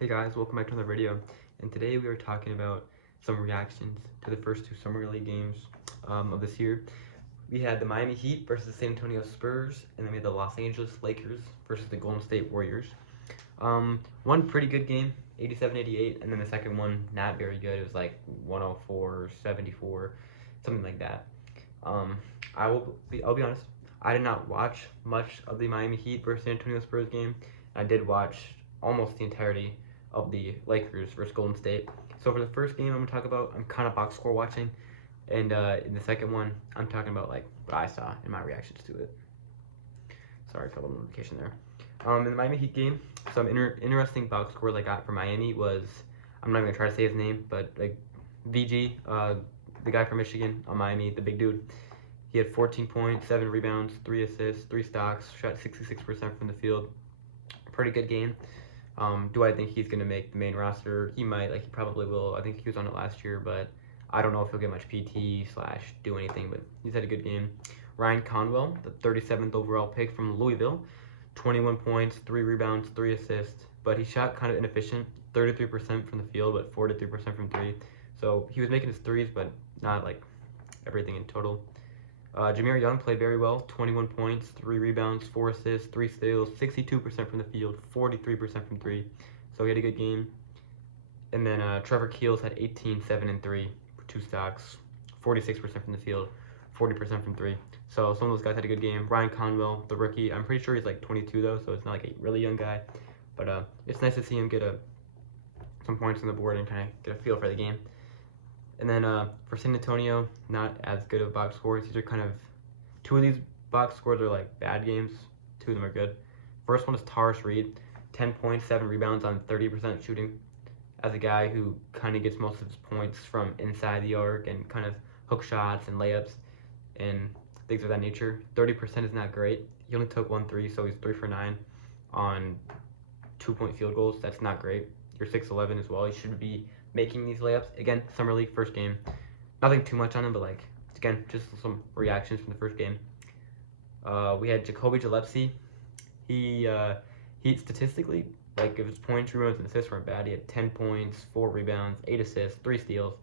Hey guys, welcome back to another video. And today we are talking about some reactions to the first two Summer League games of this year. We had the Miami Heat versus the San Antonio Spurs, and then we had the Los Angeles Lakers versus the Golden State Warriors. One pretty good game, 87-88, and then the second one not very good. It was like 104-74, something like that. I'll be honest, I did not watch much of the Miami Heat versus San Antonio Spurs game. I did watch almost the entirety of the Lakers versus Golden State. So for the first game I'm going to talk about, I'm kind of box score watching. And in the second one, I'm talking about like what I saw and my reactions to it. Sorry for a little notification there. In the Miami Heat game, some interesting box scores I got for Miami was, I'm not going to try to say his name, but like VG, the guy from Michigan on Miami, the big dude. He had 14 points, 7 rebounds, 3 assists, 3 stocks, shot 66% from the field. Pretty good game. Do I think he's going to make the main roster? He might, like he probably will. I think he was on it last year, but I don't know if he'll get much PT/do anything, but he's had a good game. Ryan Conwell, the 37th overall pick from Louisville, 21 points, 3 rebounds, 3 assists, but he shot kind of inefficient, 33% from the field, but 43% from 3. So he was making his threes, but not like everything in total. Jameer Young played very well, 21 points, 3 rebounds, 4 assists, 3 steals, 62% from the field, 43% from 3. So he had a good game. And then Trevor Keels had 18, 7, and 3, 2 stocks, 46% from the field, 40% from 3. So some of those guys had a good game. Ryan Conwell, the rookie, I'm pretty sure he's like 22 though, so it's not like a really young guy. But it's nice to see him get some points on the board and kind of get a feel for the game. And then for San Antonio, not as good of box scores. These are kind of, 2 of these box scores are like bad games. 2 of them are good. First one is Taurus Reed, 10 points, 7 rebounds on 30% shooting. As a guy who kind of gets most of his points from inside the arc and kind of hook shots and layups and things of that nature. 30% is not great. He only took 1 3, so he's 3 for 9 on 2-point field goals. That's not great. You're 6'11" as well. You should be making these layups. Again, Summer League, first game. Nothing too much on him, but like, again, just some reactions from the first game. We had Jacoby Gillespie. He statistically, like, if his points, rebounds, and assists weren't bad, he had 10 points, 4 rebounds, 8 assists, 3 steals.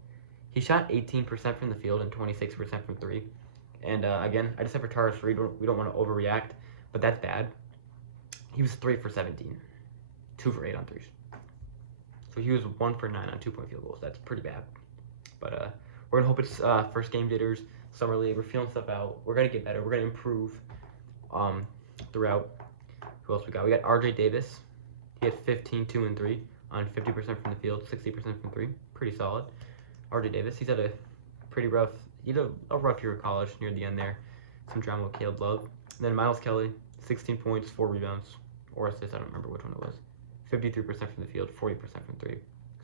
He shot 18% from the field and 26% from 3. And again, I just said for Taurus Reed, we don't want to overreact, but that's bad. He was 3 for 17, 2 for 8 on 3s. So he was 1 for 9 on 2-point field goals. That's pretty bad. But we're going to hope it's first game jitters, Summer League. We're feeling stuff out. We're going to get better. We're going to improve throughout. Who else we got? We got RJ Davis. He had 15, 2, and 3 on 50% from the field, 60% from 3. Pretty solid. RJ Davis, he's had a pretty rough, he had a rough year of college near the end there. Some drama with Caleb Love. And then Miles Kelly, 16 points, 4 rebounds, or assists. I don't remember which one it was. 53% from the field, 40% from 3.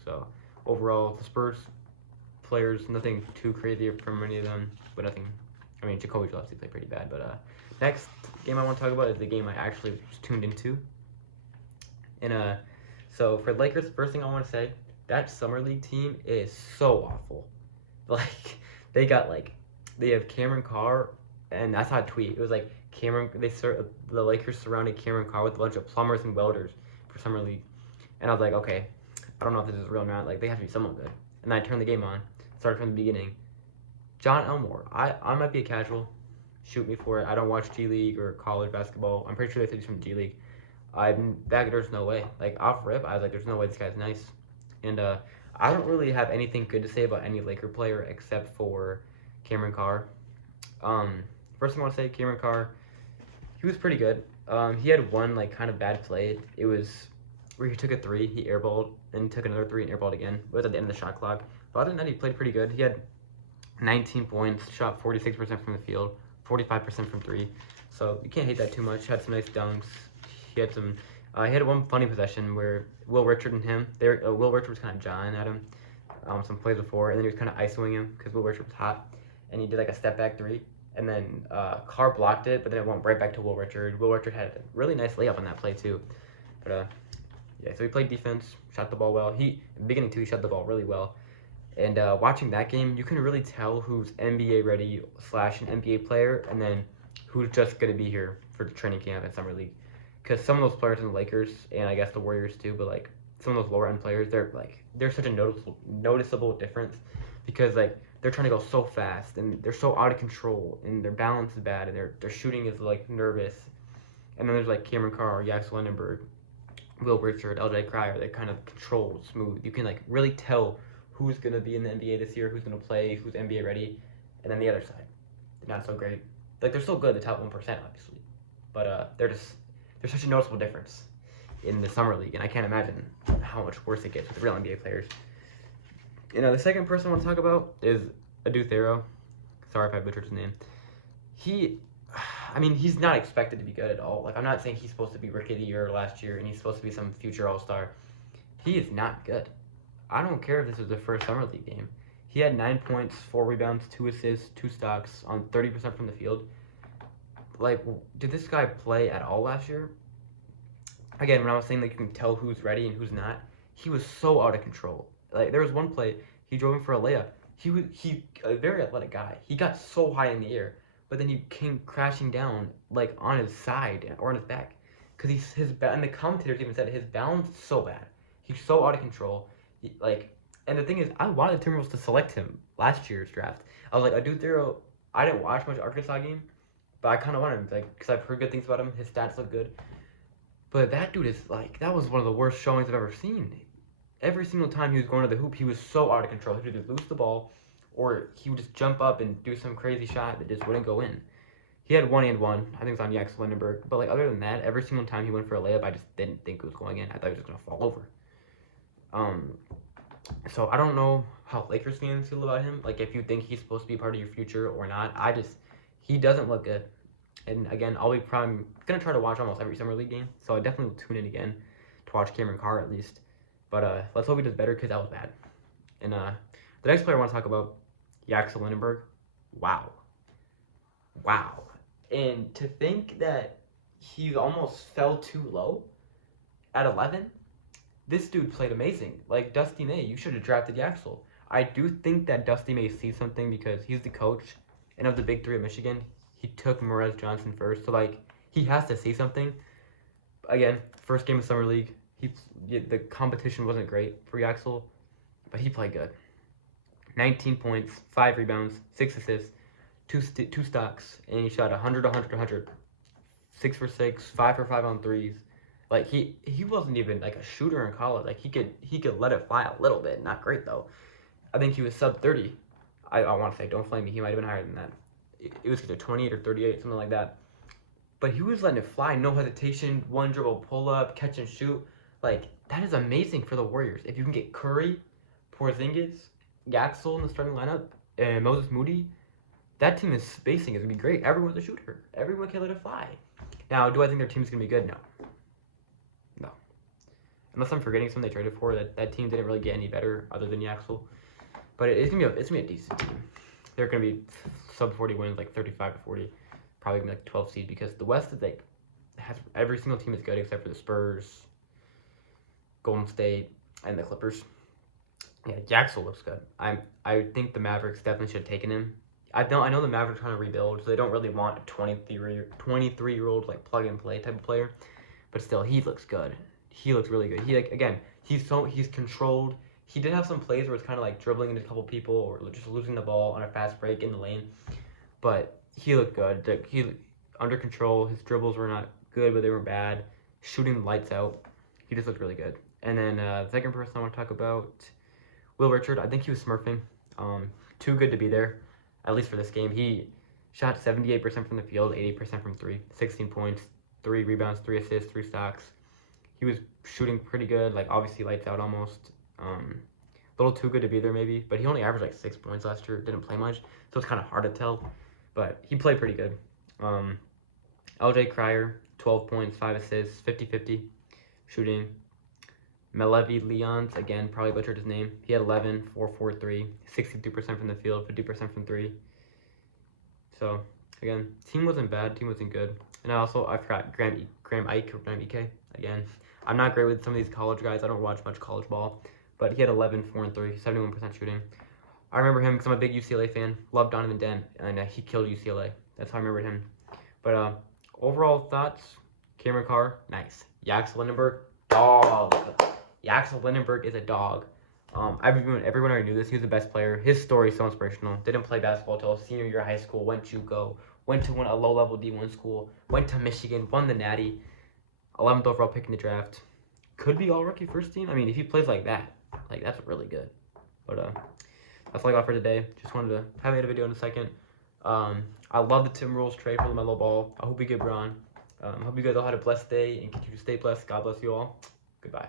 So overall, the Spurs players, nothing too crazy from any of them, but nothing. I mean, Jacoby Gillespie played pretty bad. But next game I want to talk about is the game I actually was tuned into. And so for Lakers, first thing I want to say, that Summer League team is so awful. Like they have Cameron Carr, and I saw a tweet. It was like the Lakers surrounded Cameron Carr with a bunch of plumbers and welders for Summer League, and I was like, okay, I don't know if this is real or not. Like they have to be someone good. And then I turned the game on, started from the beginning. John Elmore, I might be a casual, shoot me for it. I don't watch G League or college basketball. I'm pretty sure they said he's from G League. There's no way. Like off rip, I was like, there's no way this guy's nice. And I don't really have anything good to say about any Laker player except for Cameron Carr. First thing I want to say, Cameron Carr, he was pretty good. He had one like kind of bad play. It was where he took a 3, he airballed, then took another 3 and airballed again. It was at the end of the shot clock. But other than that, he played pretty good. He had 19 points, shot 46% from the field, 45% from 3. So you can't hate that too much. Had some nice dunks. He had one funny possession where Will Richard and him, Will Richard was kind of jawing at him some plays before, and then he was kind of isoing him because Will Richard was hot, and he did like a step back 3, and then Carr blocked it, but then it went right back to Will Richard. Will Richard had a really nice layup on that play too. But yeah, so he played defense, shot the ball well. In the beginning too, he shot the ball really well. And watching that game, you can really tell who's NBA ready / an NBA player, and then who's just going to be here for the training camp and Summer League. Because some of those players in the Lakers, and I guess the Warriors too, but like some of those lower end players, they're such a noticeable difference because like they're trying to go so fast and they're so out of control and their balance is bad and their shooting is like nervous. And then there's like Cameron Carr, Yaxel Lendenborg, Will Richard, LJ Cryer. They're kind of controlled, smooth. You can like really tell who's gonna be in the NBA this year, who's gonna play, who's NBA ready. And then the other side, they're not so great. Like they're still good, the top 1%, obviously, but there's such a noticeable difference in the summer league, and I can't imagine how much worse it gets with real NBA players. The second person I want to talk about is Aduthero. Sorry if I butchered his name. He's not expected to be good at all. Like, I'm not saying he's supposed to be Rookie of the Year last year and he's supposed to be some future All-Star. He is not good. I don't care if this was the first summer league game. He had 9 points, 4 rebounds, 2 assists, 2 stocks on 30% from the field. Like, did this guy play at all last year? Again, when I was saying like you can tell who's ready and who's not, he was so out of control. Like there was one play, he drove in for a layup. He a very athletic guy. He got so high in the air, but then he came crashing down like on his side or on his back, because and the commentators even said his balance is so bad. He's so out of control. And the thing is, I wanted the Timberwolves to select him last year's draft. I was like, Aduthero. I didn't watch much Arkansas game, but I kind of wanted him, like, because I've heard good things about him. His stats look good. But that dude is like, that was one of the worst showings I've ever seen. Every single time he was going to the hoop, he was so out of control. He would either lose the ball or he would just jump up and do some crazy shot that just wouldn't go in. He had 1-and-1. I think it was on Yaxel Lendenborg. But like other than that, every single time he went for a layup, I just didn't think it was going in. I thought he was just going to fall over. So I don't know how Lakers fans feel about him. Like if you think he's supposed to be part of your future or not. He doesn't look good. And again, I'll be probably going to try to watch almost every summer league game. So I definitely will tune in again to watch Cameron Carr at least. But let's hope he does better because that was bad. And the next player I want to talk about, Yaxel Lendenborg. Wow. And to think that he almost fell too low at 11, this dude played amazing. Like Dusty May, you should have drafted Yaxel. I do think that Dusty May sees something because he's the coach, and of the big three at Michigan, he took Morez Johnson first. So like he has to see something. Again, first game of summer league, the competition wasn't great for Yaxel, but he played good. 19 points, 5 rebounds, 6 assists, 2 stocks, and he shot 100, 100, 100. 6 for 6, 5 for 5 on threes. Like he wasn't even like a shooter in college. Like he could let it fly a little bit. Not great though. I think he was sub 30. I want to say, don't flame me. He might have been higher than that. It was either 28 or 38, something like that. But he was letting it fly, no hesitation, one dribble pull up, catch and shoot. Like that is amazing for the Warriors. If you can get Curry, Porzingis, Yaxel in the starting lineup, and Moses Moody, that team is spacing is gonna be great. Everyone's a shooter. Everyone can let it fly. Now, do I think their team's gonna be good? No. Unless I'm forgetting something they traded for, that team didn't really get any better other than Yaxel. But it's gonna be a decent team. They're gonna be sub 40 wins, like 35 to 40, probably gonna be like 12 seed because the West is like has every single team is good except for the Spurs, Golden State, and the Clippers. Yeah, Yaxel looks good. I think the Mavericks definitely should have taken him. I know the Mavericks are trying to rebuild, so they don't really want a 23-year-old like plug and play type of player. But still, he looks good. He looks really good. He's controlled. He did have some plays where it's kind of like dribbling into a couple people or just losing the ball on a fast break in the lane. But he looked good. He under control. His dribbles were not good, but they weren't bad. Shooting lights out. He just looked really good. And then the second person I want to talk about, Will Richard. I think he was smurfing. Too good to be there, at least for this game. He shot 78% from the field, 80% from 3, 16 points, 3 rebounds, 3 assists, 3 stocks. He was shooting pretty good, like obviously lights out almost. A little too good to be there maybe, but he only averaged like 6 points last year. Didn't play much, so it's kind of hard to tell. But he played pretty good. LJ Cryer, 12 points, 5 assists, 50-50 shooting. Melevi Leons, again, probably butchered his name. He had 11, 4, 4, 3, 62% from the field, 50% from 3. So, again, team wasn't bad, team wasn't good. And I forgot Graham Ike, again. I'm not great with some of these college guys. I don't watch much college ball. But he had 11, 4, and 3, 71% shooting. I remember him because I'm a big UCLA fan. Loved Donovan Dent, and he killed UCLA. That's how I remembered him. But overall thoughts, Cameron Carr, nice. Yaxel Lendenborg, dog. Yaxel Lendenborg is a dog. Everyone already knew this. He was the best player. His story is so inspirational. Didn't play basketball until senior year of high school. Went JUCO. Went to a low-level D1 school. Went to Michigan. Won the Natty. 11th overall pick in the draft. Could be all rookie first team. I mean, if he plays like that, like that's really good. But that's all I got for today. Just wanted to have a video in a second. I love the Timberwolves trade for LaMelo Ball. I hope we get Bron. Hope you guys all had a blessed day and continue to stay blessed. God bless you all. Goodbye.